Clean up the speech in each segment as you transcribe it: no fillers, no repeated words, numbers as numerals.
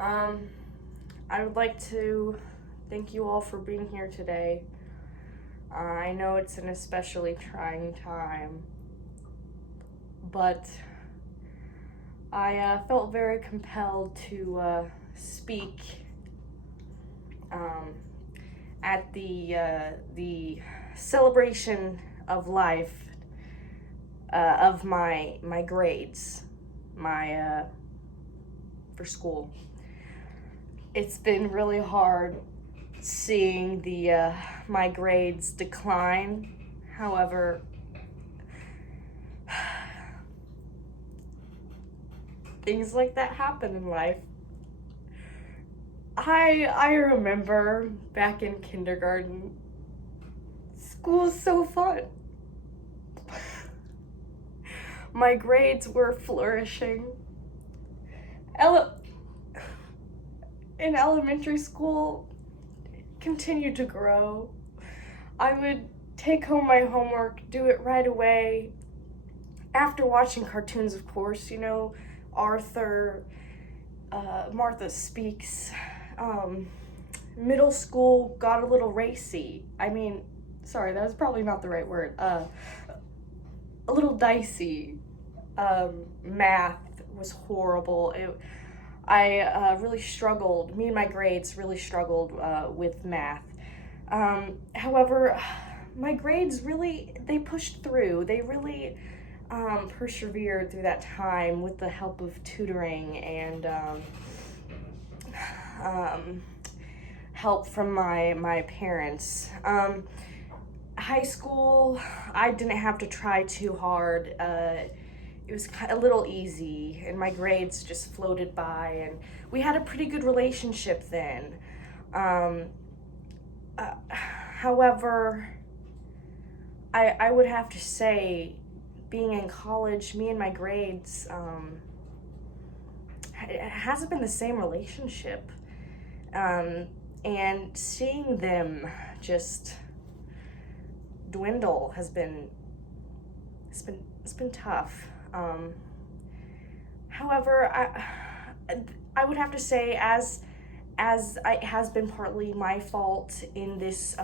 Um, I would like to thank you all for being here today. I know it's an especially trying time, but I felt very compelled to speak um, at the celebration of life of my grades, my for school. It's been really hard seeing the my grades decline. However, things like that happen in life. I remember back in kindergarten, school was so fun. My grades were flourishing. In elementary school, continued to grow. I would take home my homework, do it right away. After watching cartoons, of course, Arthur, Martha Speaks. Middle school got a little racy. Sorry, that was probably not the right word. A little dicey. Math was horrible. I really struggled. Me and my grades really struggled with math. However, my grades they pushed through. They really persevered through that time with the help of tutoring and help from my parents. High school, I didn't have to try too hard. It was a little easy, and my grades just floated by, and we had a pretty good relationship then. However, I would have to say, being in college, me and my grades, it hasn't been the same relationship. And seeing them just dwindle it's been tough. However, I would have to say, as it has been partly my fault in this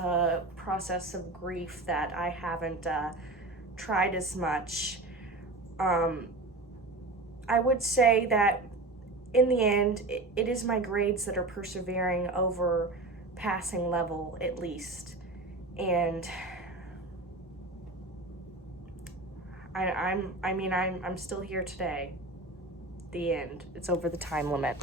process of grief that I haven't tried as much. I would say that in the end, it is my grades that are persevering over passing level, at least. And I'm still here today. The end. It's over the time limit.